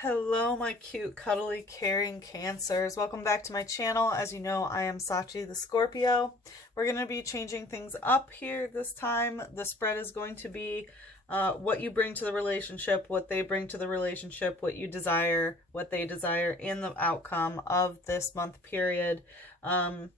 Hello, my cute, cuddly, caring Cancers. Welcome back to my channel. As you know, I am Sachi the Scorpio. We're going to be changing things up here this time. The spread is going to be what you bring to the relationship, what they bring to the relationship, what you desire, what they desire in the outcome of this month period. And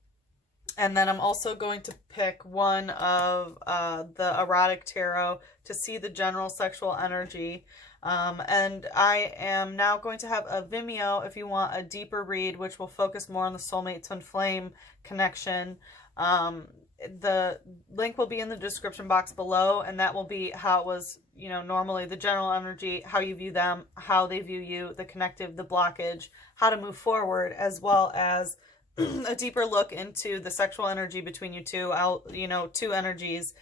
then I'm also going to pick one of the erotic tarot to see the general sexual energy. And I am now going to have a Vimeo if you want a deeper read, which will focus more on the soulmate twin flame connection. The link will be in the description box below, and that will be how it was, normally the general energy, how you view them, how they view you, the connective, the blockage, how to move forward, as well as a deeper look into the sexual energy between you two, two energies,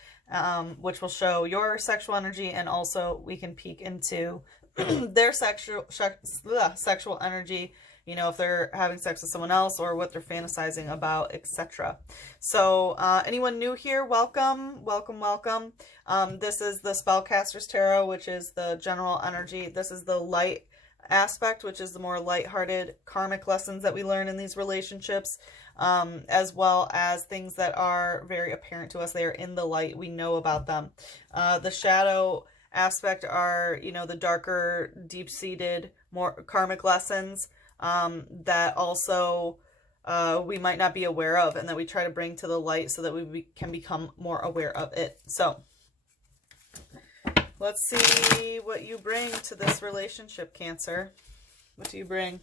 which will show your sexual energy, and also we can peek into their sexual energy, if they're having sex with someone else or what they're fantasizing about, etc. So anyone new here, welcome. This is the Spellcaster's Tarot, which is the general energy. This is the light aspect, which is the more lighthearted karmic lessons that we learn in these relationships, as well as things that are very apparent to us. They are in the light. We know about them. The shadow aspect are, the darker, deep-seated, more karmic lessons that also we might not be aware of, and that we try to bring to the light so that we can become more aware of it. So let's see what you bring to this relationship, Cancer. What do you bring?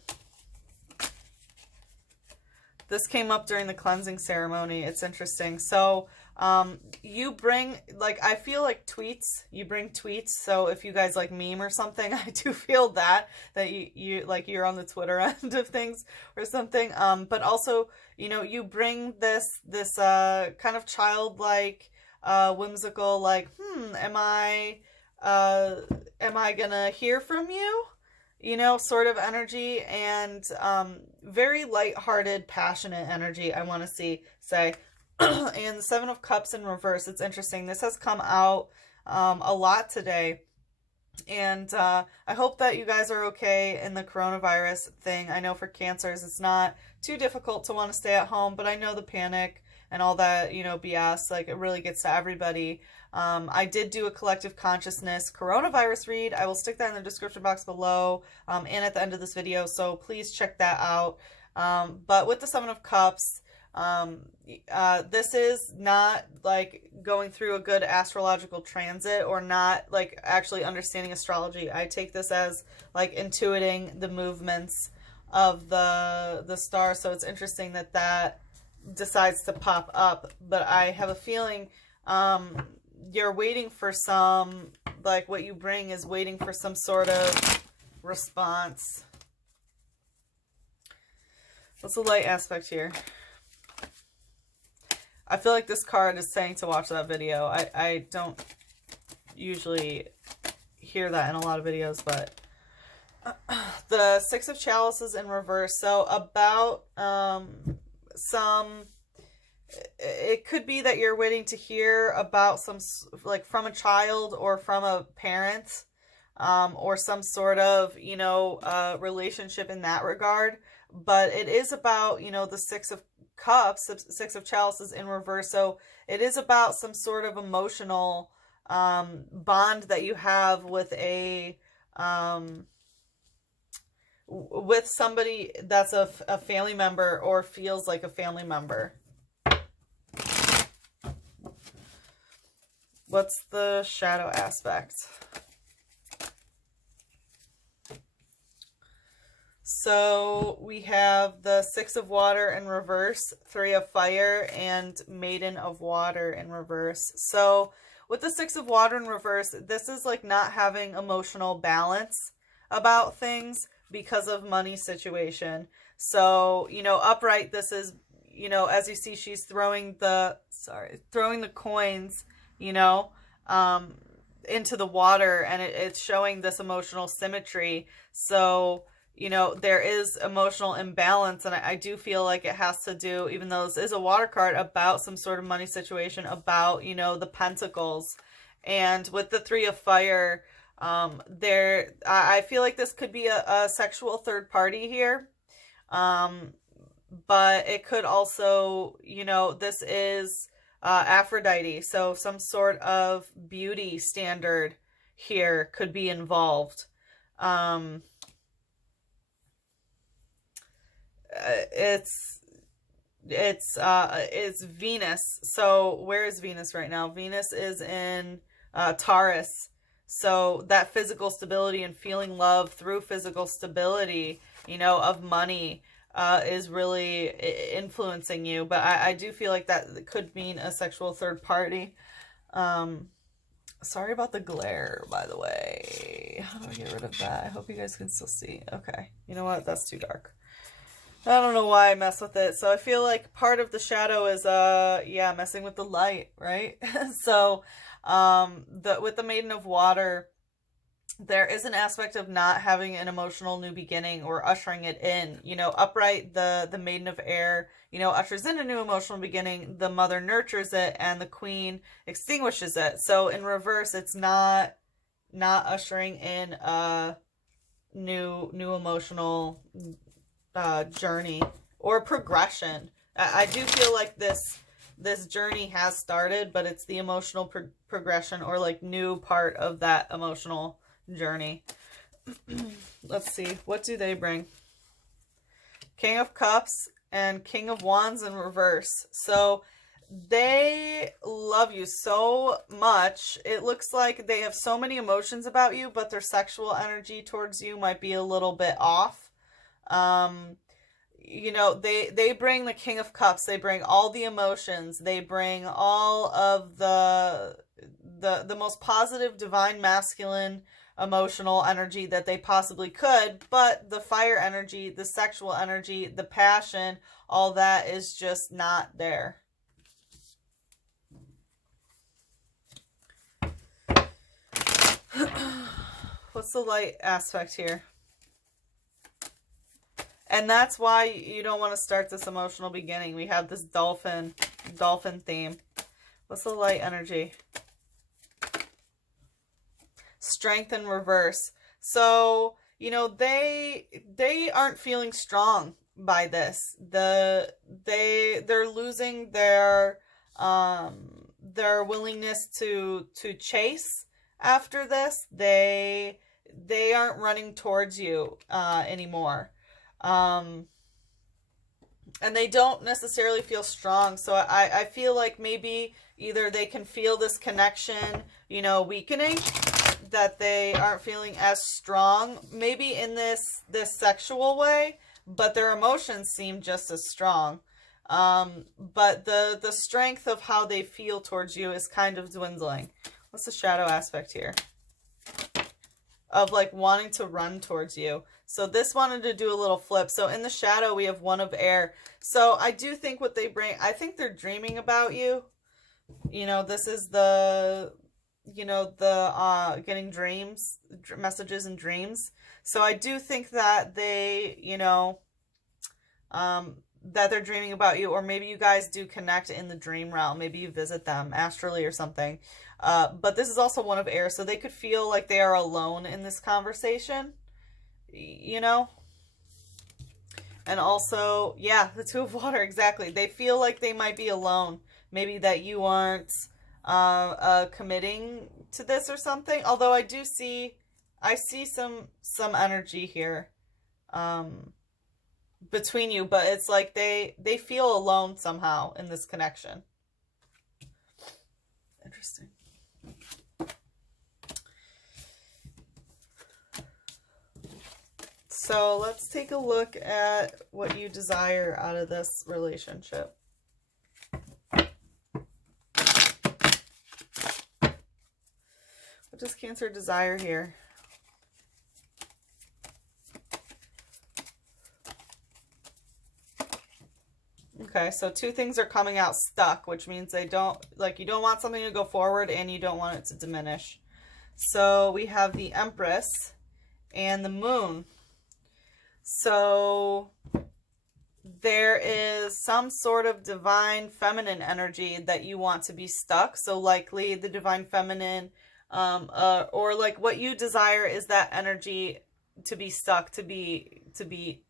This came up during the cleansing ceremony. It's interesting. So you bring, I feel like tweets. You bring tweets. So if you guys like meme or something, I do feel that you're on the Twitter end of things or something. But also, you bring this kind of childlike, whimsical, am I gonna hear from you? Sort of energy, and very lighthearted, passionate energy, I want to say. And the Seven of Cups in reverse, it's interesting. This has come out a lot today. And I hope that you guys are okay in the coronavirus thing. I know for Cancers, it's not too difficult to want to stay at home, but I know the panic and all that, BS, it really gets to everybody. I did do a collective consciousness coronavirus read. I will stick that in the description box below and at the end of this video, so please check that out. But with the Seven of Cups, this is not going through a good astrological transit, or not actually understanding astrology. I take this as intuiting the movements of the star. So it's interesting that decides to pop up, but I have a feeling you're waiting for some, what you bring is waiting for some sort of response. What's the light aspect here? I feel like this card is saying to watch that video. I don't usually hear that in a lot of videos, but the Six of Chalices in reverse. So about it could be that you're waiting to hear about some, from a child or from a parent, or some sort of, relationship in that regard. But it is about, the Six of Cups, Six of Chalices in reverse. So it is about some sort of emotional bond that you have with with somebody that's a family member, or feels like a family member. What's the shadow aspect? So we have the Six of Water in reverse, Three of Fire, and Maiden of Water in reverse. So with the Six of Water in reverse, this is not having emotional balance about things because of money situation. So, upright, this is, as you see, she's throwing the coins, into the water, and it's showing this emotional symmetry. So, there is emotional imbalance, and I do feel like it has to do, even though this is a water card, about some sort of money situation, about, the pentacles. And with the Three of Fire, I feel like this could be a sexual third party here. But it could also, you know, this is Aphrodite, so some sort of beauty standard here could be involved. It's Venus. So where is Venus right now? Venus is in Taurus. So that physical stability and feeling love through physical stability, you know, of money, is really influencing you. But I do feel like that could mean a sexual third party. Sorry about the glare, by the way. How do I get rid of that? I hope you guys can still see. Okay. You know what? That's too dark. I don't know why I mess with it. So I feel like part of the shadow is, yeah, messing with the light, right? So, with the Maiden of Water, there is an aspect of not having an emotional new beginning or ushering it in. You know, upright, the Maiden of Air, you know, ushers in a new emotional beginning. The Mother nurtures it, and the Queen extinguishes it. So in reverse, it's not ushering in a new emotional journey or progression. I do feel like this journey has started, but it's the emotional progression or like new part of that emotional journey. Let's see, what do they bring? King of Cups and King of Wands in reverse. So they love you so much. It looks like they have so many emotions about you, but their sexual energy towards you might be a little bit off. You know, they bring the King of Cups. They bring all the emotions. They bring all of the most positive, divine, masculine, emotional energy that they possibly could. But the fire energy, the sexual energy, the passion, all that is just not there. What's the light aspect here? And that's why you don't want to start this emotional beginning. We have this dolphin theme. What's the light energy? Strength in reverse. So, you know, they aren't feeling strong by this. They're losing their willingness to chase after this. They aren't running towards you anymore. And they don't necessarily feel strong. So I feel like maybe either they can feel this connection, you know, weakening, that they aren't feeling as strong, maybe in this sexual way, but their emotions seem just as strong. But the strength of how they feel towards you is kind of dwindling. What's the shadow aspect here? Of like wanting to run towards you. So this wanted to do a little flip. So in the shadow, we have One of Air. So I do think what they bring, I think they're dreaming about you. You know, this is the, you know, the getting dreams, messages and dreams. So I do think that they, you know, that they're dreaming about you, or maybe you guys do connect in the dream realm. Maybe you visit them astrally or something. But this is also One of Air, so they could feel like they are alone in this conversation, you know? And also, yeah, the Two of Water, exactly. They feel like they might be alone. Maybe that you aren't committing to this or something. Although I see some energy here between you, but it's like they feel alone somehow in this connection. Interesting. So let's take a look at what you desire out of this relationship. What does Cancer desire here? Okay, so two things are coming out stuck, which means they don't, like, you don't want something to go forward and you don't want it to diminish. So we have the Empress and the Moon. So there is some sort of divine feminine energy that you want to be stuck. So likely the divine feminine or like what you desire is that energy to be stuck, to be,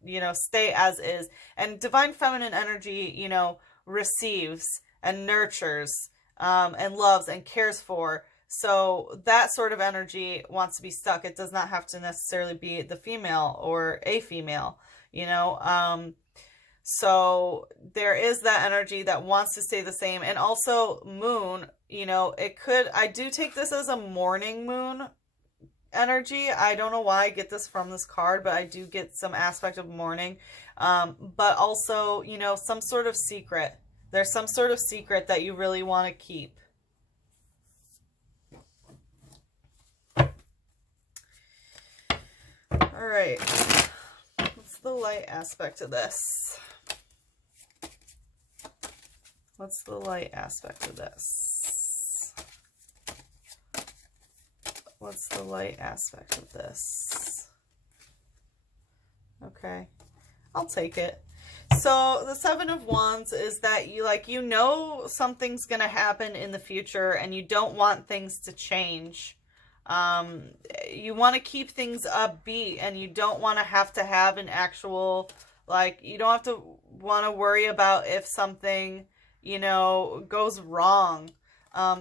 you know, stay as is. And divine feminine energy, you know, receives and nurtures, and loves and cares for. So that sort of energy wants to be stuck. It does not have to necessarily be the female or a female, you know. So there is that energy that wants to stay the same. And also moon, you know, it could, I do take this as a morning moon energy. I don't know why I get this from this card, but I do get some aspect of morning. But also, you know, some sort of secret. There's some sort of secret that you really want to keep. All right. What's the light aspect of this? What's the light aspect of this? What's the light aspect of this? Okay, I'll take it. So the Seven of Wands is that you, like, you know something's going to happen in the future and you don't want things to change. You want to keep things upbeat and you don't want to have an actual, like, you don't have to want to worry about if something, you know, goes wrong.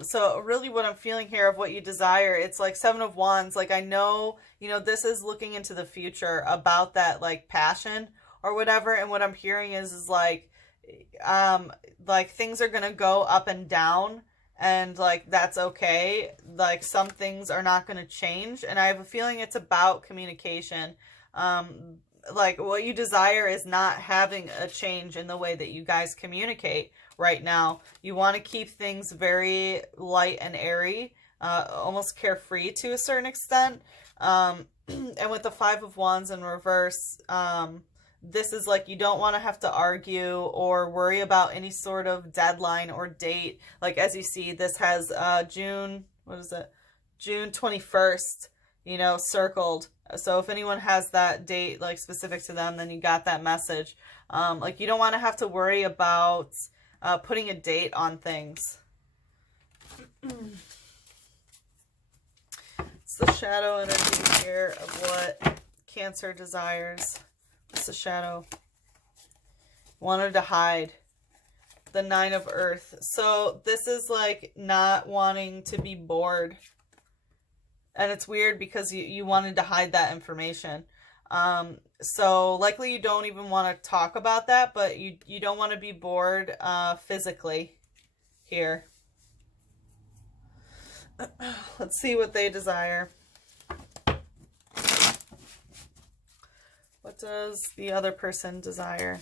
So really what I'm feeling here of what you desire, it's like Seven of Wands. Like, I know, you know, this is looking into the future about that, like, passion or whatever. And what I'm hearing is like things are going to go up and down, and like, that's okay. Like, some things are not going to change. And I have a feeling it's about communication. Like, what you desire is not having a change in the way that you guys communicate right now. You want to keep things very light and airy, almost carefree to a certain extent. And with the Five of Wands in reverse, this is like, you don't want to have to argue or worry about any sort of deadline or date. Like, as you see, this has June 21st, you know, circled. So if anyone has that date, like, specific to them, then you got that message. Like, you don't want to have to worry about putting a date on things. It's the shadow energy here of what Cancer desires. It's the shadow. Wanted to hide. The Nine of Earth. So this is like not wanting to be bored. And it's weird because you wanted to hide that information. So likely you don't even want to talk about that, but you don't want to be bored physically here. Let's see what they desire. What does the other person desire?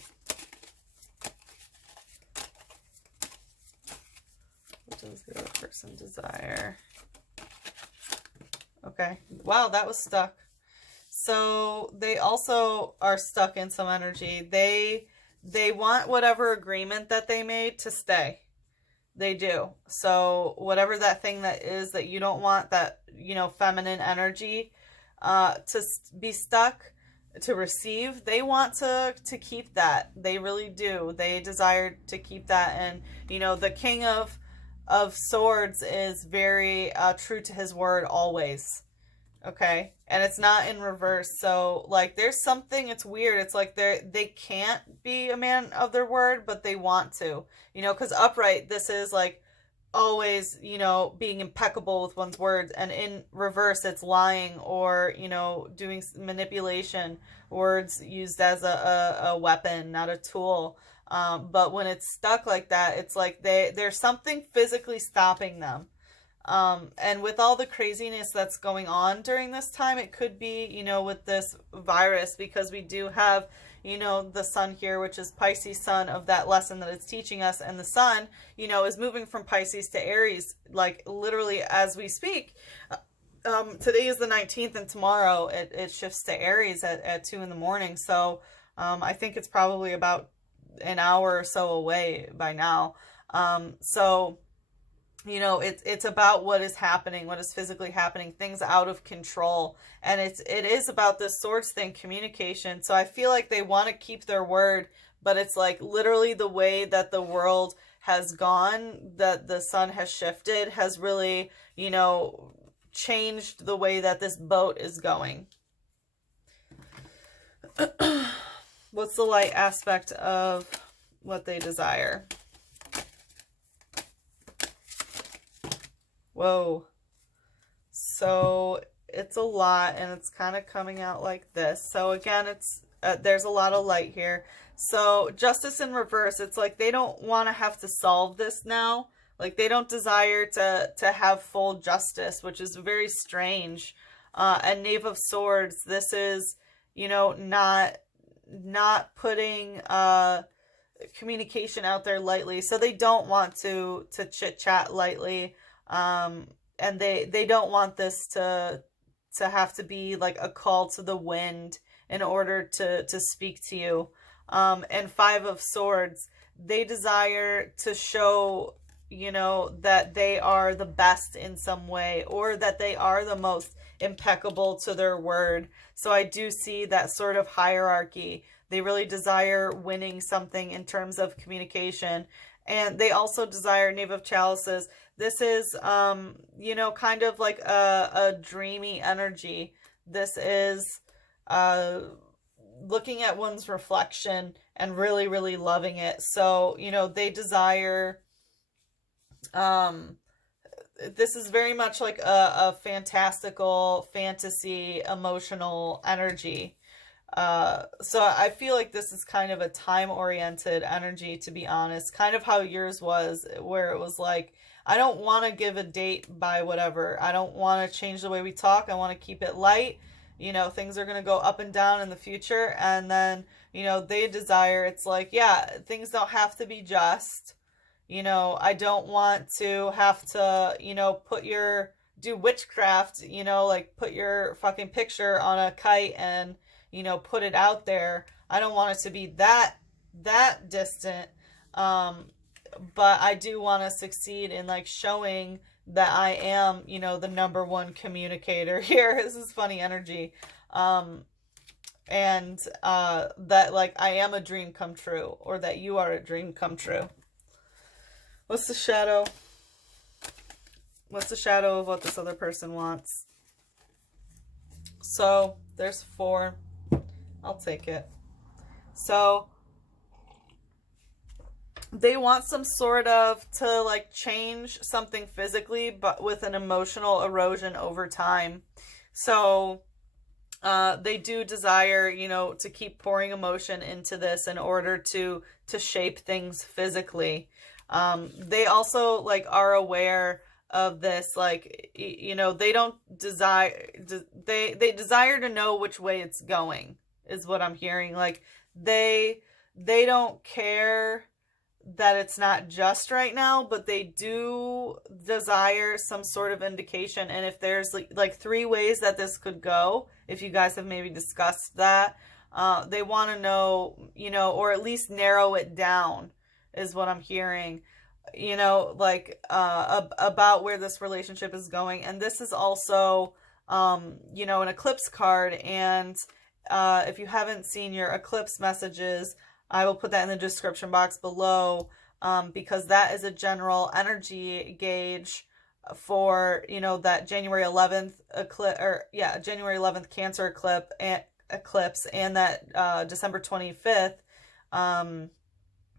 What does the other person desire? Okay. Wow, that was stuck. So they also are stuck in some energy. They want whatever agreement that they made to stay. They do. So whatever that thing that is that you don't want, that, you know, feminine energy to be stuck, to receive, they want to keep that. They really do. They desire to keep that. And, you know, the King of Swords is very true to his word always. Okay, and it's not in reverse. So like, there's something, it's weird. It's like they can't be a man of their word, but they want to, you know, because upright, this is like always, you know, being impeccable with one's words, and in reverse, it's lying or, you know, doing manipulation, words used as a weapon, not a tool. But when it's stuck like that, it's like there's something physically stopping them. And with all the craziness that's going on during this time, it could be, you know, with this virus, because we do have, you know, the sun here, which is Pisces sun of that lesson that it's teaching us. And the sun, you know, is moving from Pisces to Aries, like literally as we speak. Today is the 19th, and tomorrow it shifts to Aries at 2 in the morning. So, I think it's probably about an hour or so away by now. So, you know, it's about what is happening, what is physically happening, things out of control. And it is about this Swords thing, communication. So I feel like they want to keep their word, but it's like literally the way that the world has gone, that the sun has shifted, has really, you know, changed the way that this boat is going. What's the light aspect of what they desire? Whoa. So it's a lot, and it's kind of coming out like this. So again, it's there's a lot of light here. So justice in reverse, it's like they don't want to have to solve this now. Like they don't desire to have full justice, which is very strange. And Knave of Swords, this is, you know, not putting communication out there lightly. So they don't want to chit chat lightly. And they don't want this to have to be like a call to the wind in order to speak to you. And Five of Swords, they desire to show, you know, that they are the best in some way, or that they are the most impeccable to their word. So I do see that sort of hierarchy. They really desire winning something in terms of communication. And they also desire Knave of Chalices. This is, you know, kind of like a dreamy energy. This is looking at one's reflection and really, really loving it. So, you know, they desire, this is very much like a fantastical, fantasy, emotional energy. So I feel like this is kind of a time-oriented energy, to be honest. Kind of how yours was, where it was like, I don't want to give a date by whatever. I don't want to change the way we talk. I want to keep it light. You know, things are going to go up and down in the future. And then, you know, they desire, it's like, yeah, things don't have to be just. You know, I don't want to have to, you know, do witchcraft, you know, like put your fucking picture on a kite and, you know, put it out there. I don't want it to be that distant. But I do want to succeed in like showing that I am, you know, the #1 communicator here. This is funny energy. And that like I am a dream come true, or that you are a dream come true. What's the shadow? What's the shadow of what this other person wants? So there's 4. I'll take it. So they want some sort of to like change something physically, but with an emotional erosion over time. So they do desire, you know, to keep pouring emotion into this in order to shape things physically. They also like are aware of this, like, you know, they don't desire, they desire to know which way it's going, is what I'm hearing. Like they don't care that it's not just right now, but they do desire some sort of indication. And if there's like 3 ways that this could go, if you guys have maybe discussed that, they want to know, you know, or at least narrow it down, is what I'm hearing, you know, like about where this relationship is going. And this is also, you know, an eclipse card. And if you haven't seen your eclipse messages, I will put that in the description box below, because that is a general energy gauge for, you know, that January 11th eclipse, or yeah, January 11th Cancer eclipse, and that December 25th,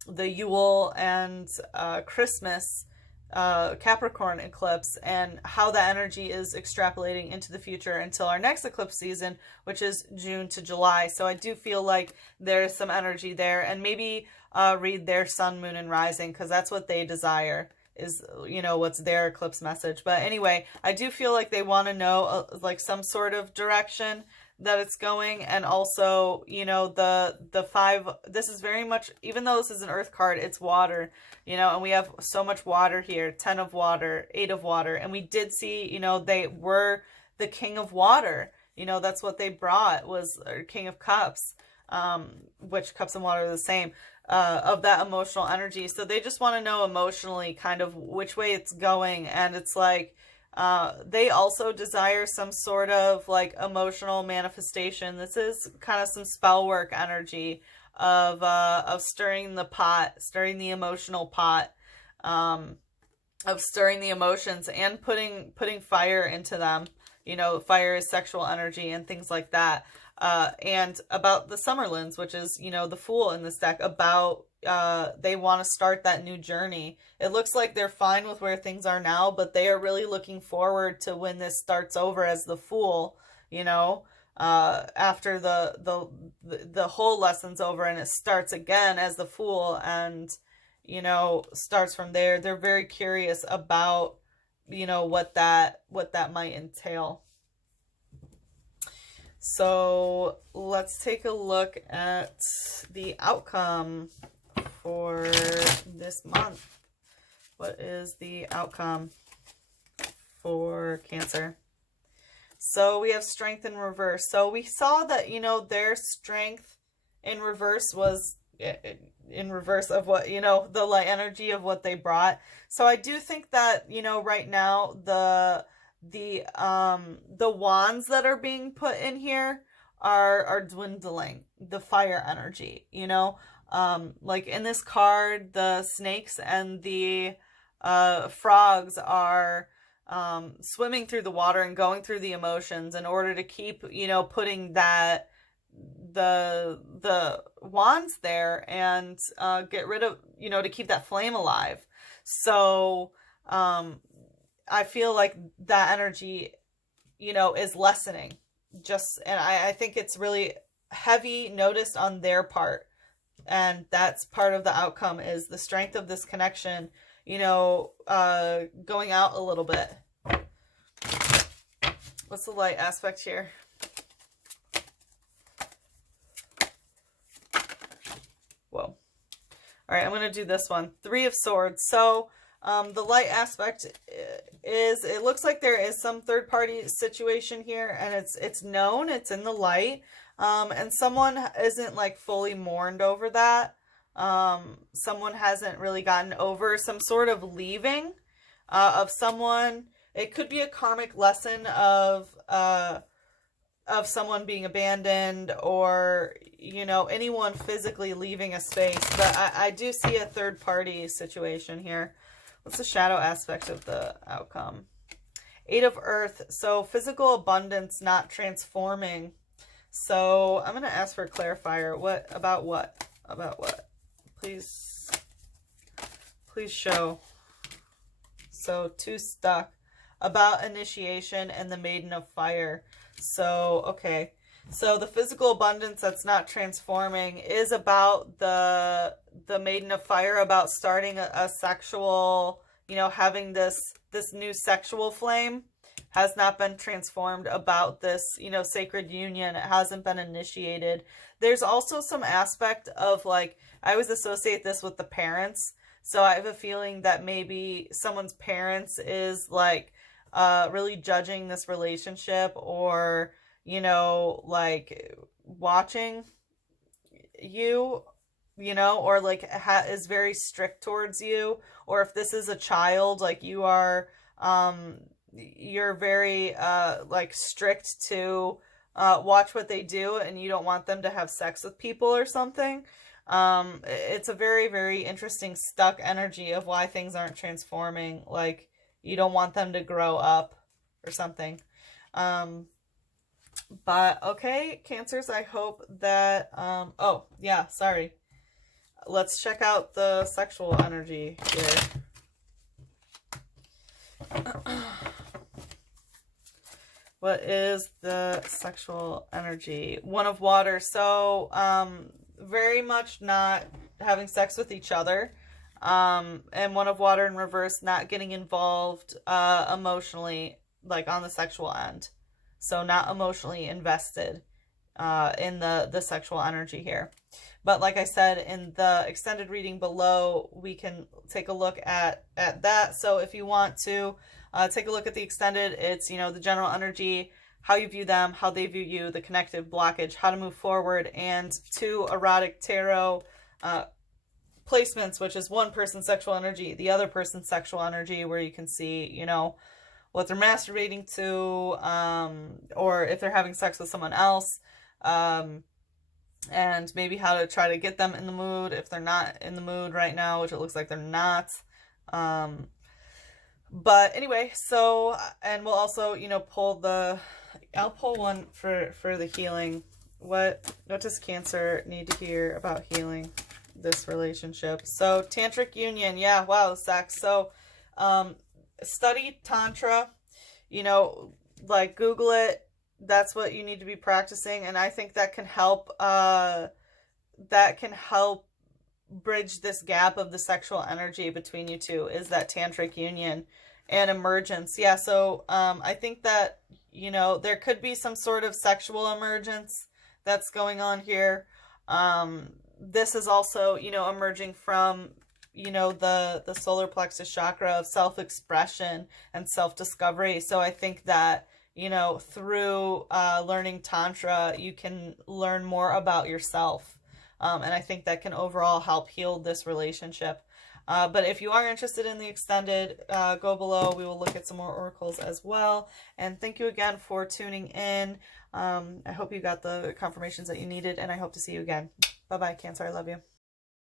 the Yule and Christmas Capricorn eclipse, and how that energy is extrapolating into the future until our next eclipse season, which is June to July. So I do feel like there's some energy there, and maybe read their sun, moon, and rising, because that's what they desire, is, you know, what's their eclipse message. But anyway, I do feel like they want to know like some sort of direction that it's going. And also, you know, the 5, this is very much, even though this is an earth card, it's water, you know, and we have so much water here, 10 of water, 8 of water. And we did see, you know, they were the king of water, you know, that's what they brought, was King of Cups, which cups and water are the same, of that emotional energy. So they just want to know emotionally kind of which way it's going. And it's like, they also desire some sort of like emotional manifestation. This is kind of some spell work energy of stirring the pot, stirring the emotional pot. stirring the emotions and putting fire into them. You know, fire is sexual energy and things like that. And about the Summerlands, which is, you know, the Fool in this deck, about they want to start that new journey. It looks like they're fine with where things are now, but they are really looking forward to when this starts over as the Fool, you know, after the whole lesson's over and it starts again as the Fool, and, you know, starts from there. They're very curious about, you know, what that might entail. So let's take a look at the outcome for this month. What is the outcome for Cancer? So we have Strength in reverse. So we saw that, you know, their strength in reverse was in reverse of what, you know, the light energy of what they brought. So I do think that, you know, right now the wands that are being put in here are dwindling, the fire energy, you know, like in this card, the snakes and the frogs are swimming through the water and going through the emotions in order to keep, you know, putting that the wands there and get rid of, you know, to keep that flame alive. So I feel like that energy, you know, is lessening. And I think it's really heavy noticed on their part. And that's part of the outcome, is the strength of this connection, you know, going out a little bit. What's the light aspect here? Whoa. All right, I'm going to do this one. 3 of Swords. So the light aspect is, it looks like there is some third-party situation here, and it's known, it's in the light, and someone isn't like fully mourned over that. Someone hasn't really gotten over some sort of leaving of someone. It could be a karmic lesson of someone being abandoned, or, you know, anyone physically leaving a space. But I do see a third-party situation here. What's the shadow aspect of the outcome? 8 of Earth. So physical abundance not transforming. So I'm going to ask for a clarifier. What? About what? Please show. So 2 stuck. About initiation and the Maiden of Fire. So, okay. So the physical abundance that's not transforming is about the Maiden of Fire, about starting a sexual, you know, having this new sexual flame, has not been transformed, about this, you know, sacred union. It hasn't been initiated. There's also some aspect of, like, I always associate this with the parents. So I have a feeling that maybe someone's parents is like really judging this relationship, or, you know, like watching you, you know, or like is very strict towards you. Or if this is a child, like you are, you're very like strict to watch what they do, and you don't want them to have sex with people or something. It's a very, very interesting stuck energy of why things aren't transforming. Like, you don't want them to grow up or something. But okay, Cancers, I hope that, oh yeah, sorry. Let's check out the sexual energy here. What is the sexual energy? 1 of Water. So, very much not having sex with each other. And 1 of Water in reverse, not getting involved emotionally, like on the sexual end. So not emotionally invested in the sexual energy here. But like I said, in the extended reading below, we can take a look at that. So if you want to take a look at the extended, it's, you know, the general energy, how you view them, how they view you, the connective blockage, how to move forward, and 2 erotic tarot placements, which is 1 person's sexual energy, the other person's sexual energy, where you can see, you know, what they're masturbating to, or if they're having sex with someone else, and maybe how to try to get them in the mood if they're not in the mood right now, which it looks like they're not. But anyway, so, and we'll also, you know, I'll pull one for the healing. What does Cancer need to hear about healing this relationship? So, tantric union. Yeah, wow, sex. So, study Tantra, you know, like Google it. That's what you need to be practicing. And I think that can help, bridge this gap of the sexual energy between you two, is that tantric union and emergence. Yeah, so I think that, you know, there could be some sort of sexual emergence that's going on here. This is also, you know, emerging from, you know, the solar plexus chakra of self-expression and self-discovery. So I think that, you know, through learning Tantra, you can learn more about yourself. And I think that can overall help heal this relationship. But if you are interested in the extended, go below. We will look at some more oracles as well. And thank you again for tuning in. I hope you got the confirmations that you needed, and I hope to see you again. Bye-bye, Cancer. I love you.